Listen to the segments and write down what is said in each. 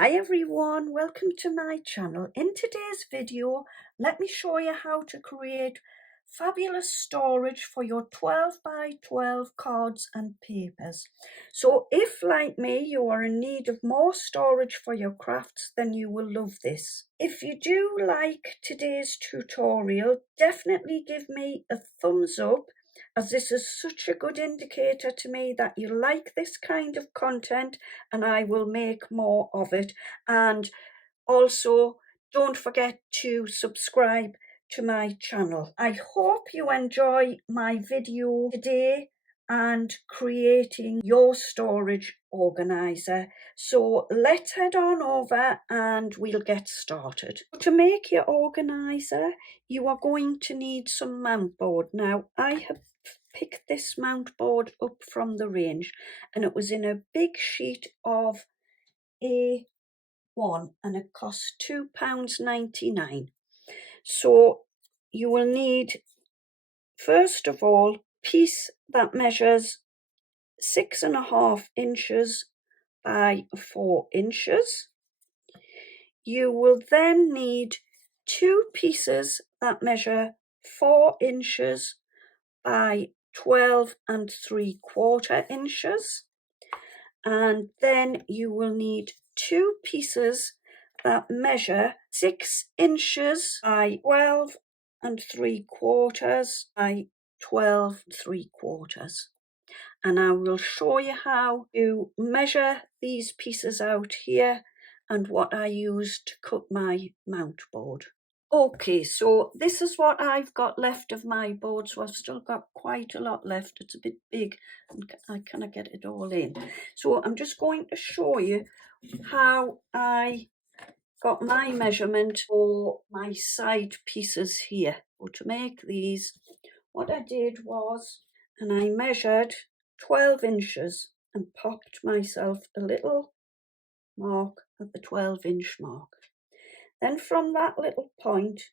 Hi everyone, welcome to my channel. In today's video, let me show you how to create fabulous storage for your 12 by 12 cards and papers. So if, like me, you are in need of more storage for your crafts, then you will love this. If you do like today's tutorial, definitely give me a thumbs up, as this is such a good indicator to me that you like this kind of content and I will make more of it. And also don't forget to subscribe to my channel. I hope you enjoy my video today and creating your storage organizer. So let's head on over and we'll get started. To make your organizer, you are going to need some mount board. Now I have picked this mount board up from the range and it was in a big sheet of A1 and it cost £2.99. So you will need, first of all, piece that measures 6.5 inches by 4 inches. You will then need 2 pieces that measure 4 inches by 12.75 inches. And then you will need 2 pieces that measure 6 inches by 12.75 by 12.75. And I will show you how to measure these pieces out here and what I use to cut my mount board. Okay, so this is what I've got left of my board. So I've still got quite a lot left. It's a bit big and I cannot get it all in. So I'm just going to show you how I got my measurement for my side pieces here. So to make these, what I did was, and I measured 12 inches and popped myself a little mark at the 12-inch mark. Then from that little point,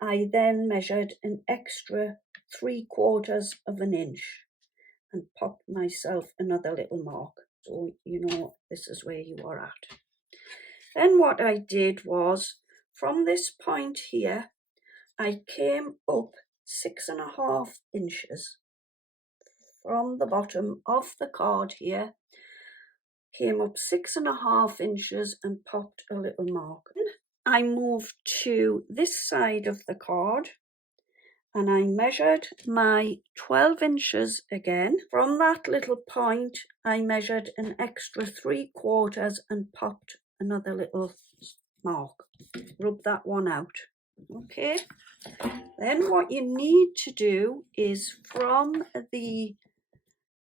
I then measured an extra 3/4 of an inch and popped myself another little mark. So you know this is where you are at. Then what I did was, from this point here, I came up 6.5 inches. From the bottom of the card here, came up 6.5 inches and popped a little mark. I moved to this side of the card and I measured my 12 inches again. From that little point, I measured an extra 3/4 and popped another little mark. Rub that one out. Okay. Then what you need to do is, from the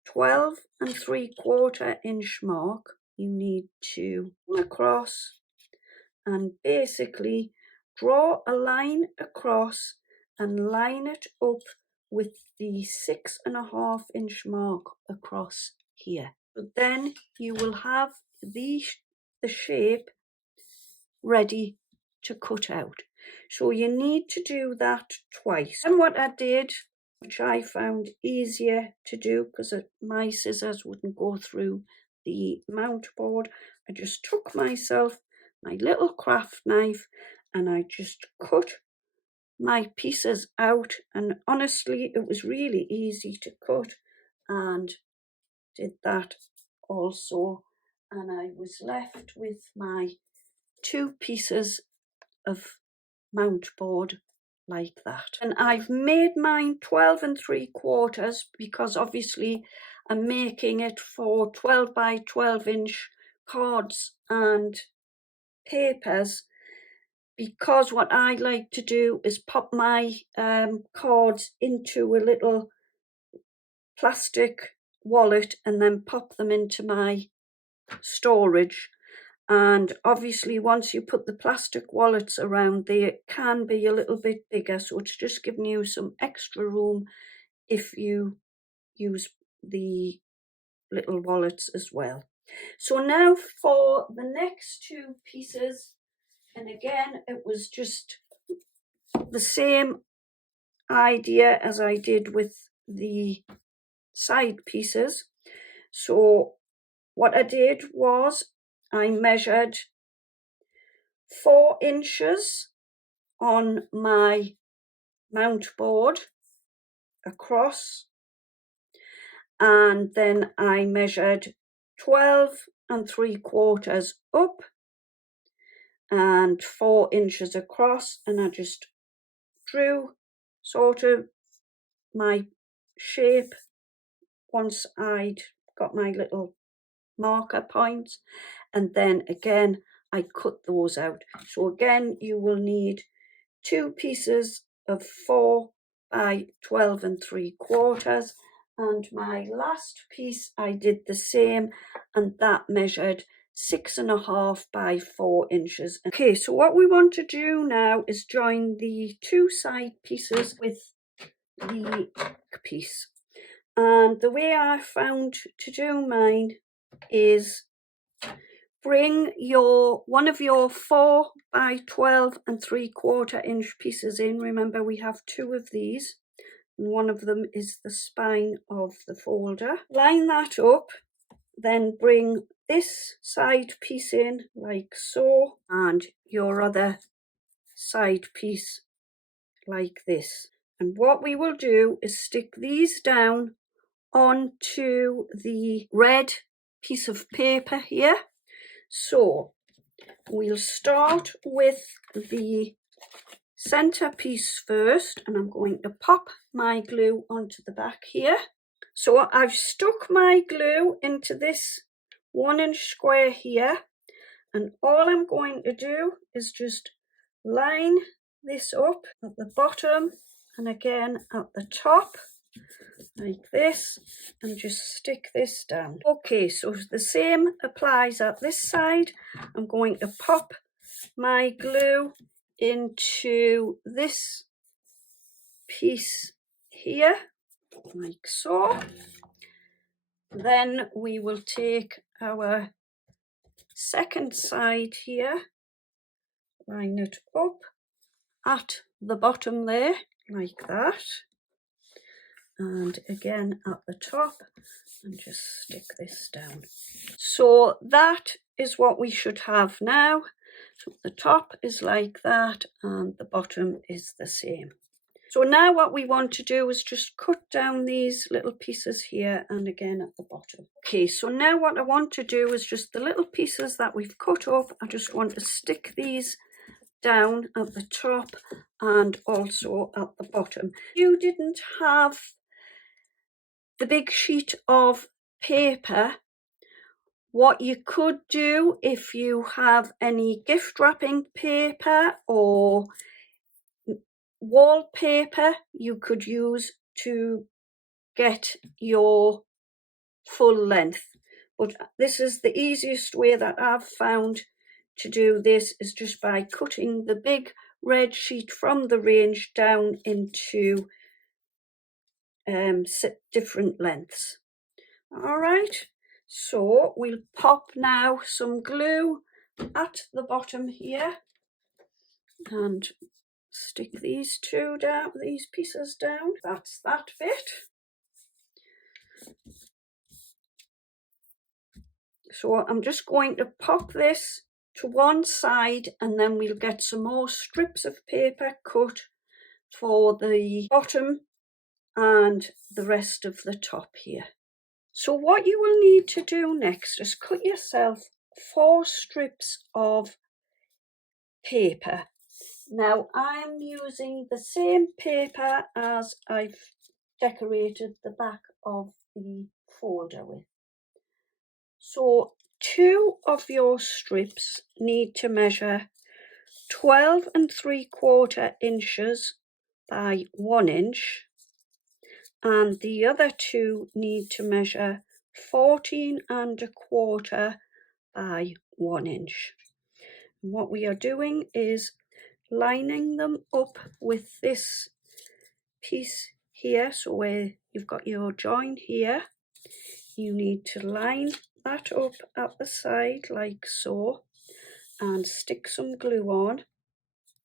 12.75 inch mark, you need to come across and basically draw a line across and line it up with the 6.5 inch mark across here. But then you will have the shape ready to cut out. So you need to do that twice. And what I did, which I found easier to do because my scissors wouldn't go through the mount board, I just took myself my little craft knife and I just cut my pieces out, and honestly it was really easy to cut, and did that also, and I was left with my 2 pieces of mount board like that. And I've made mine 12.75 because obviously I'm making it for 12 by 12 inch cards and papers, because what I like to do is pop my cards into a little plastic wallet and then pop them into my storage. And obviously once you put the plastic wallets around, they can be a little bit bigger, so it's just giving you some extra room if you use the little wallets as well. So now for the next 2 pieces, and again it was just the same idea as I did with the side pieces. So what I did was, I measured 4 inches on my mount board across, and then I measured 12 3/4 up and 4 inches across, and I just drew sort of my shape once I'd got my little marker points, and then again I cut those out. So again you will need 2 pieces of 4 by 12 3/4, and my last piece I did the same, and that measured 6.5 by 4 inches. Okay, so what we want to do now is join the 2 side pieces with the piece, and the way I found to do mine is bring one of your 4 by 12 3/4 inch pieces in. Remember, we have 2 of these, and one of them is the spine of the folder. Line that up, then bring this side piece in like so, and your other side piece like this. And what we will do is stick these down onto the red piece of paper here. So we'll start with the center piece first, and I'm going to pop my glue onto the back here. So I've stuck my glue into this 1 inch square here, and all I'm going to do is just line this up at the bottom and again at the top like this, and just stick this down. Okay, so the same applies at this side. I'm going to pop my glue into this piece here like so. Then we will take our second side here, line it up at the bottom there like that, and again at the top, and just stick this down. So that is what we should have now. So the top is like that and the bottom is the same. So now what we want to do is just cut down these little pieces here and again at the bottom. Okay, so now what I want to do is just the little pieces that we've cut up, I just want to stick these down at the top and also at the bottom. You didn't have the big sheet of paper, what you could do, if you have any gift wrapping paper or wallpaper, you could use to get your full length. But this is the easiest way that I've found to do this, is just by cutting the big red sheet from the range down into different lengths. All right, so we'll pop now some glue at the bottom here and stick these pieces down. That's that bit. So I'm just going to pop this to one side, and then we'll get some more strips of paper cut for the bottom and the rest of the top here. So what you will need to do next is cut yourself 4 strips of paper. Now I'm using the same paper as I've decorated the back of the folder with. So 2 of your strips need to measure 12 3/4 inches by 1 inch, and the other 2 need to measure 14 1/4 by 1 inch. And what we are doing is lining them up with this piece here. So where you've got your join here, you need to line that up at the side like so and stick some glue on.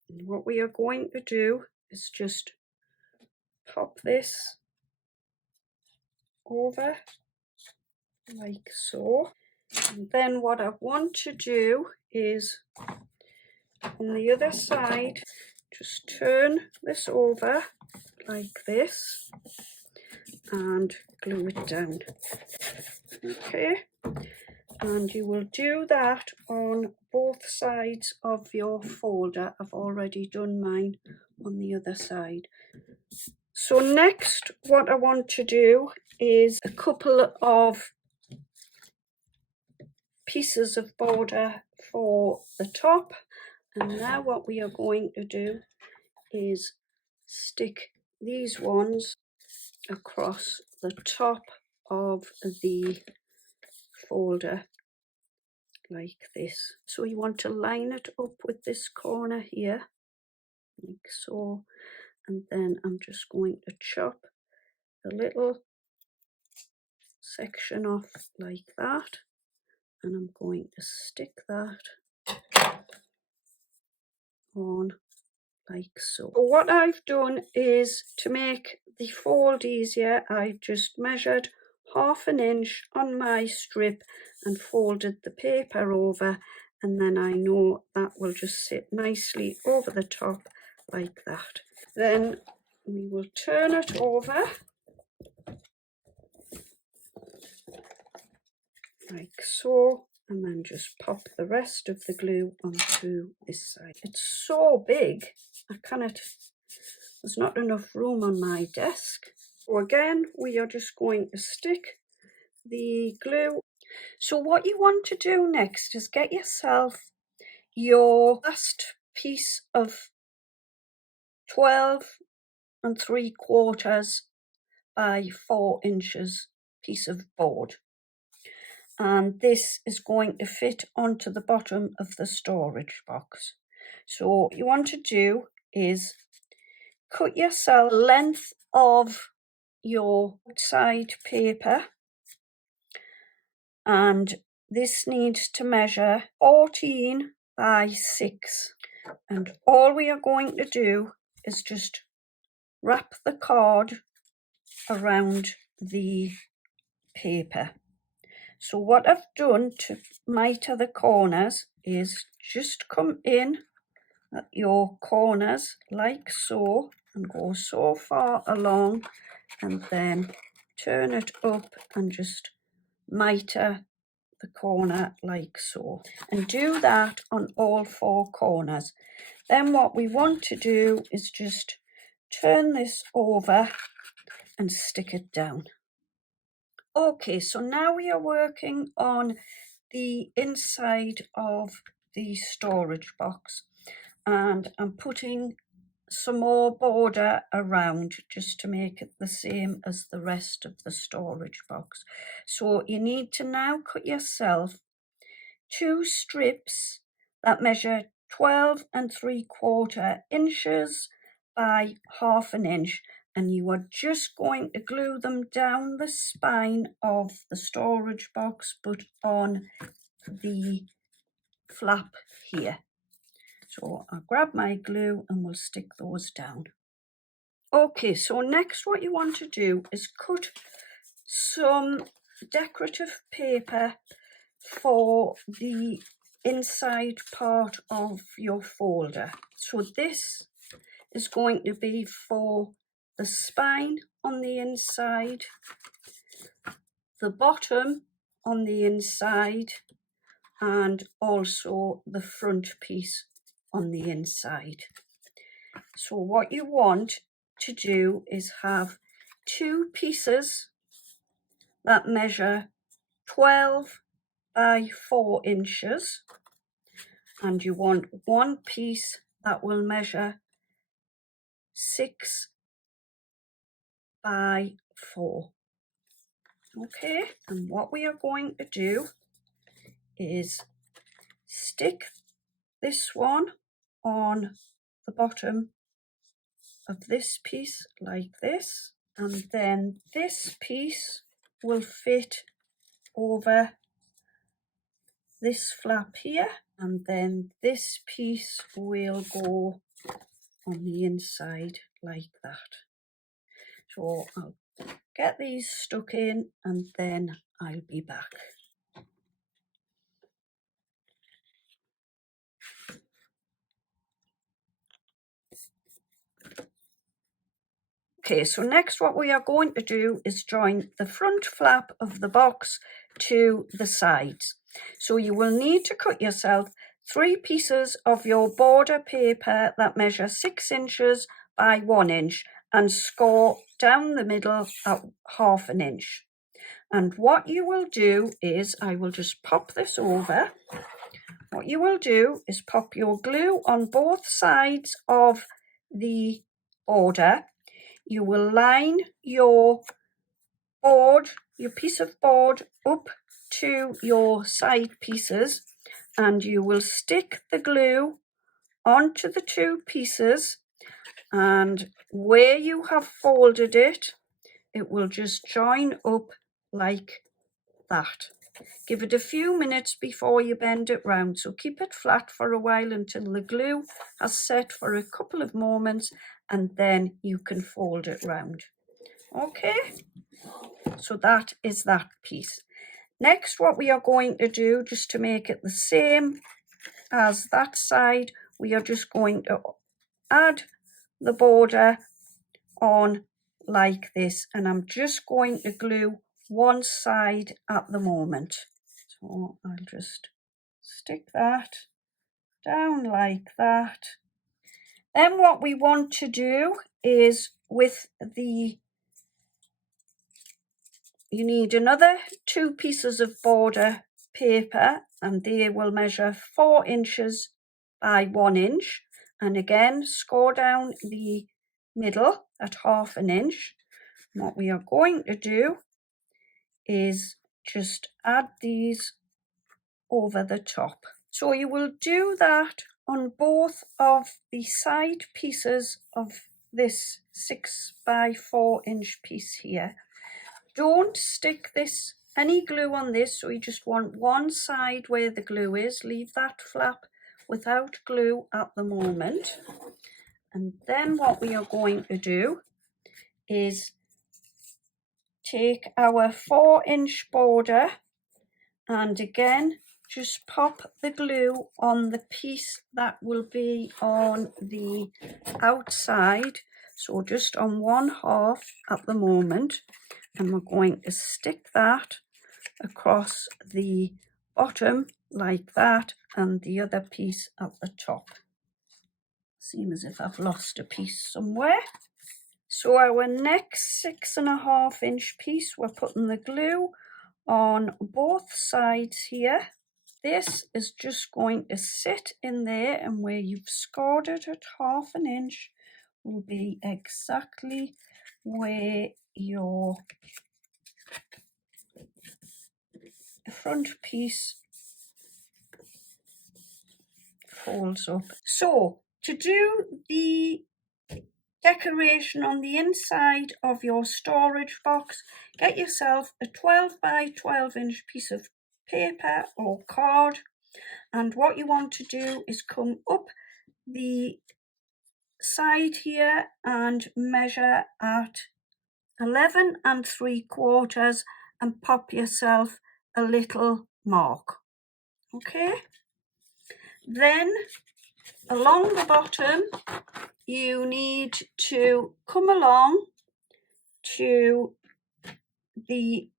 And what we are going to do is just pop this over like so. And then what I want to do is on the other side, just turn this over like this and glue it down. Okay, and you will do that on both sides of your folder. I've already done mine on the other side. So next, what I want to do is a couple of pieces of border for the top. And now what we are going to do is stick these ones across the top of the folder like this. So you want to line it up with this corner here, like so. And then I'm just going to chop a little section off like that. And I'm going to stick that on like so. What I've done is, to make the fold easier, I've just measured 1/2 inch on my strip and folded the paper over, and then I know that will just sit nicely over the top like that. Then we will turn it over like so, and then just pop the rest of the glue onto this side. It's so big, there's not enough room on my desk. So again, we are just going to stick the glue. So what you want to do next is get yourself your last piece of 12 3/4 by 4 inches piece of board. And this is going to fit onto the bottom of the storage box. So what you want to do is cut yourself the length of your outside paper, and this needs to measure 14 by 6. And all we are going to do is just wrap the card around the paper. So what I've done to mitre the corners is just come in at your corners like so and go so far along, and then turn it up and just mitre the corner like so, and do that on all 4 corners. Then what we want to do is just turn this over and stick it down. Okay, so now we are working on the inside of the storage box, and I'm putting some more border around just to make it the same as the rest of the storage box. So you need to now cut yourself 2 strips that measure 12 3/4 inches by 1/2 inch, and you are just going to glue them down the spine of the storage box, but on the flap here. So I'll grab my glue and we'll stick those down. Okay, so next what you want to do is cut some decorative paper for the inside part of your folder. So this is going to be for the spine on the inside, the bottom on the inside, and also the front piece on the inside. So what you want to do is have 2 pieces that measure 12 by 4 inches, and you want 1 piece that will measure 6 by 4. Okay, and what we are going to do is stick this one on the bottom of this piece like this, and then this piece will fit over this flap here, and then this piece will go on the inside like that. So I'll get these stuck in and then I'll be back. Okay, so next what we are going to do is join the front flap of the box to the sides. So you will need to cut yourself 3 pieces of your border paper that measure 6 inches by 1 inch and score down the middle at 1/2 inch. And what you will do is, I will just pop this over. What you will do is pop your glue on both sides of the border. You will line your board, your piece of board, up to your side pieces, and you will stick the glue onto the 2 pieces, and where you have folded it, it will just join up like that. Give it a few minutes before you bend it round, so keep it flat for a while until the glue has set for a couple of moments, and then you can fold it round. Okay, so that is that piece. Next, what we are going to do, just to make it the same as that side, we are just going to add the border on like this, and I'm just going to glue one side at the moment. So I'll just stick that down like that. Then what we want to do is with the, you need another 2 pieces of border paper, and they will measure 4 inches by 1 inch, and again score down the middle at 1/2 inch. And what we are going to do is just add these over the top. So you will do that on both of the side pieces of this 6 by 4 inch piece here. Don't stick any glue on this, so you just want one side where the glue is. Leave that flap without glue at the moment. And then what we are going to do is take our 4 inch border and again just pop the glue on the piece that will be on the outside, so just on 1/2 at the moment, and we're going to stick that across the bottom like that, and the other piece at the top. Seems as if I've lost a piece somewhere. So our next 6.5 inch piece, we're putting the glue on both sides here. This is just going to sit in there, and where you've scored it at 1/2 inch will be exactly where your front piece folds up. So to do the decoration on the inside of your storage box, get yourself a 12 by 12 inch piece of paper or card, and what you want to do is come up the side here and measure at 11 3/4 and pop yourself a little mark. Okay, then along the bottom you need to come along to the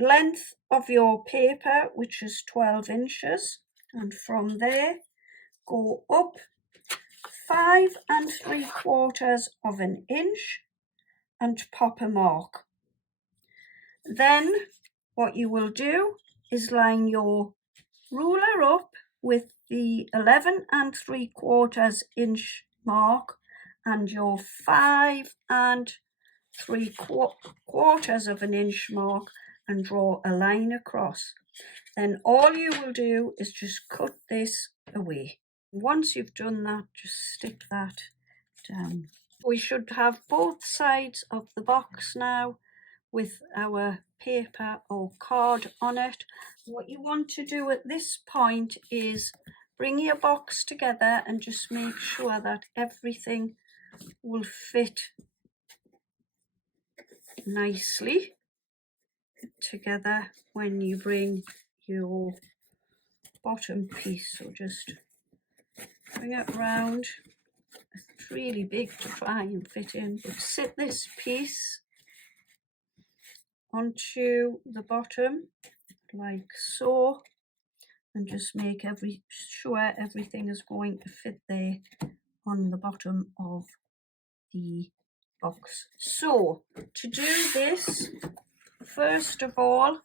length of your paper, which is 12 inches, and from there go up 5 3/4 inch and pop a mark. Then what you will do is line your ruler up with the 11 3/4 inch mark and your 5 3/4 inch mark, and draw a line across. Then all you will do is just cut this away. Once you've done that, just stick that down. We should have both sides of the box now with our paper or card on it. What you want to do at this point is bring your box together and just make sure that everything will fit nicely together when you bring your bottom piece. So just bring it round It's really big to try and fit in, but sit this piece onto the bottom like so, and just make sure everything is going to fit there on the bottom of the box. So to do this, first of all,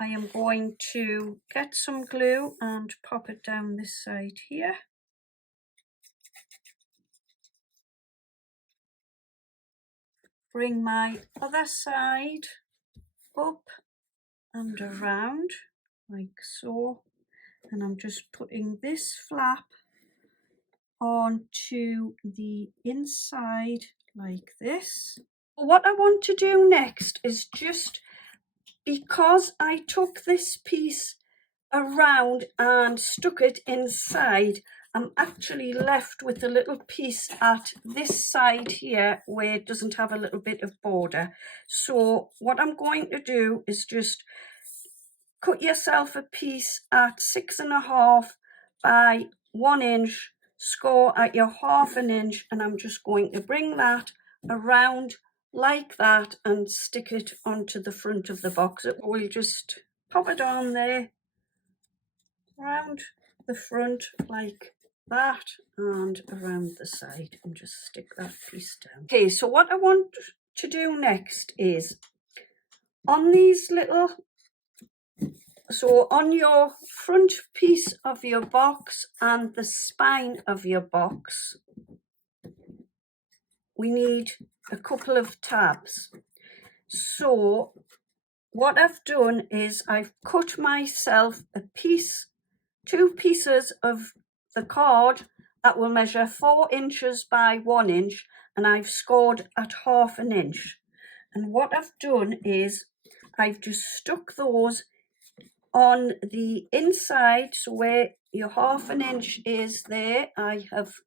I am going to get some glue and pop it down this side here. Bring my other side up and around like so, and I'm just putting this flap onto the inside like this. What I want to do next is, just because I took this piece around and stuck it inside, I'm actually left with a little piece at this side here where it doesn't have a little bit of border. So what I'm going to do is just cut yourself a piece at 6.5 by 1 inch, score at your 1/2 inch, and I'm just going to bring that around like that and stick it onto the front of the box. We'll just pop it on there around the front like that and around the side, and just stick that piece down. Okay, so what I want to do next is on these little, so on your front piece of your box and the spine of your box, we need a couple of tabs. So what I've done is I've cut myself a piece, 2 pieces of the card that will measure 4 inches by 1 inch, and I've scored at 1/2 inch. And what I've done is I've just stuck those on the inside, so where your 1/2 inch is there, I have,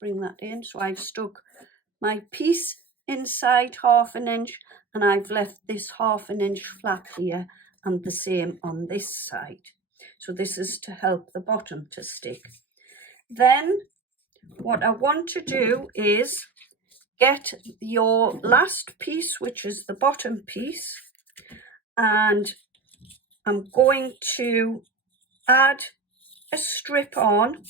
bring that in, so I've stuck my piece inside 1/2 inch, and I've left this 1/2 inch flap here, and the same on this side. So this is to help the bottom to stick. Then what I want to do is get your last piece, which is the bottom piece, and I'm going to add a strip on.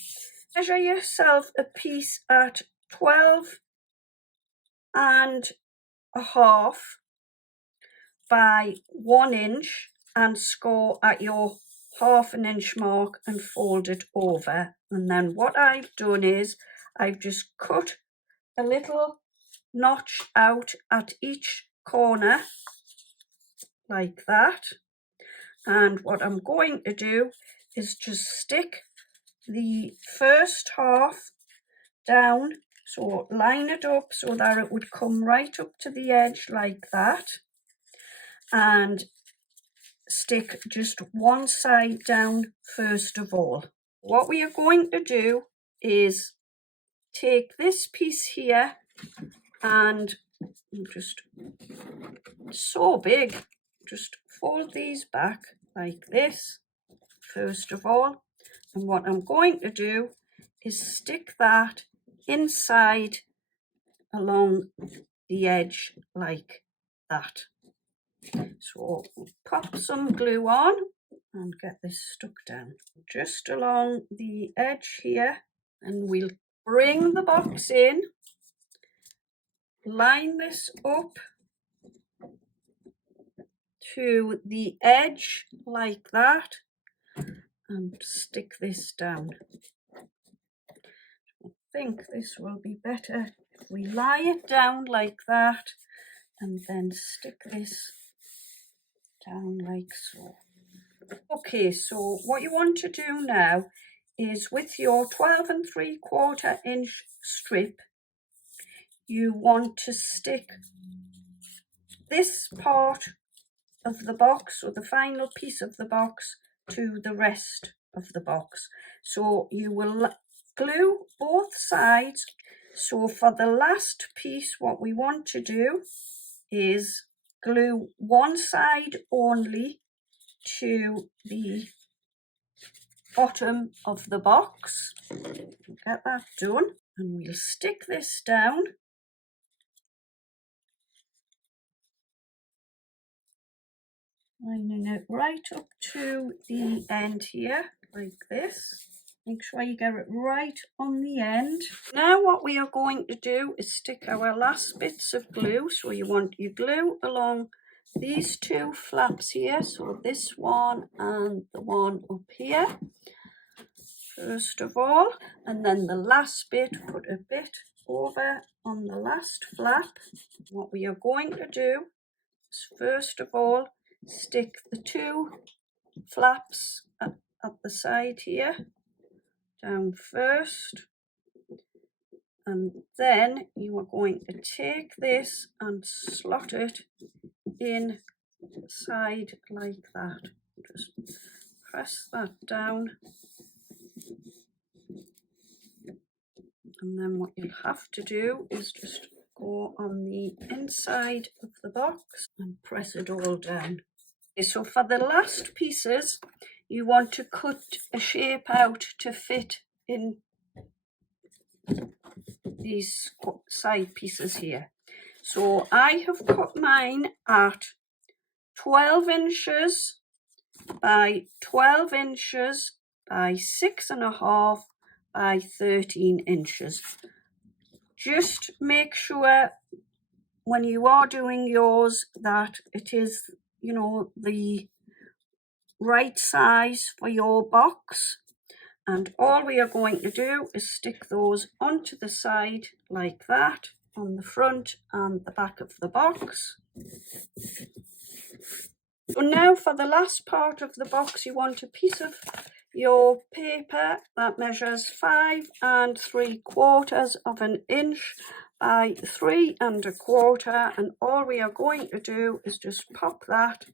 Measure yourself a piece at 12.5 by 1 inch and score at your 1/2 inch mark and fold it over. And then what I've done is I've just cut a little notch out at each corner like that. And what I'm going to do is just stick the first half down, so line it up so that it would come right up to the edge like that, and stick just one side down first of all. What we are going to do is take this piece here, and just so big, just fold these back like this first of all, and what I'm going to do is stick that inside along the edge like that. So we'll pop some glue on and get this stuck down just along the edge here, and we'll bring the box in, line this up to the edge like that, and stick this down. I think this will be better if we lie it down like that and then stick this down like so. Okay, so what you want to do now is, with your 12.75 inch strip, you want to stick this part of the box, or the final piece of the box, to the rest of the box. So you will glue both sides. So for the last piece, what we want to do is glue one side only to the bottom of the box. Get that done. And we'll stick this down. Lining it right up to the end here, like this. Make sure you get it right on the end. Now what we are going to do is stick our last bits of glue. So you want your glue along these two flaps here. So this one and the one up here. First of all, and then the last bit, put a bit over on the last flap. What we are going to do is first of all stick the two flaps at the side here down first, and then you are going to take this and slot it inside like that. Just press that down, and then what you'll have to do is just go on the inside of the box and press it all down. Okay, so for the last pieces, you want to cut a shape out to fit in these side pieces here. So I have cut mine at 12 inches by 12 inches by 6.5 by 13 inches. Just make sure when you are doing yours that it is, you know, the right size for your box. And all we are going to do is stick those onto the side like that, on the front and the back of the box. So now for the last part of the box, you want a piece of your paper that measures 5 3/4 of an inch by 3 1/4, and all we are going to do is just pop that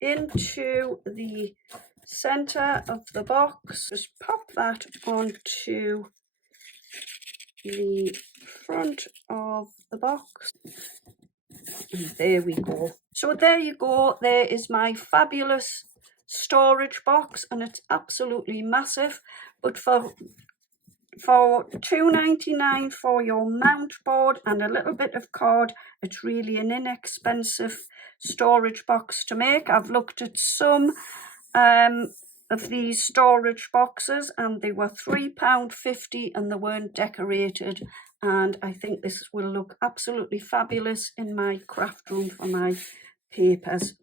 into the center of the box. Just pop that onto the front of the box, and there we go. So there you go, there is my fabulous storage box, and it's absolutely massive. But for $2.99 for your mount board and a little bit of cord, it's really an inexpensive storage box to make. I've looked at some of these storage boxes and they were £3.50 and they weren't decorated, and I think this will look absolutely fabulous in my craft room for my papers.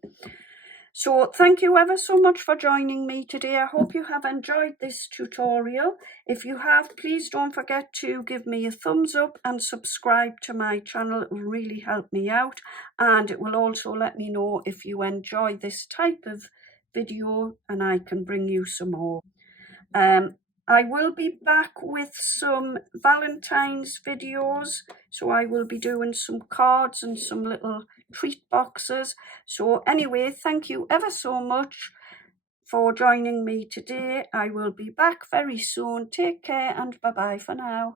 So thank you ever so much for joining me today. I hope you have enjoyed this tutorial. If you have, please don't forget to give me a thumbs up and subscribe to my channel. It will really help me out, and it will also let me know if you enjoy this type of video and I can bring you some more. I will be back with some Valentine's videos, so I will be doing some cards and some little treat boxes. So anyway, thank you ever so much for joining me today. I will be back very soon. Take care and bye-bye for now.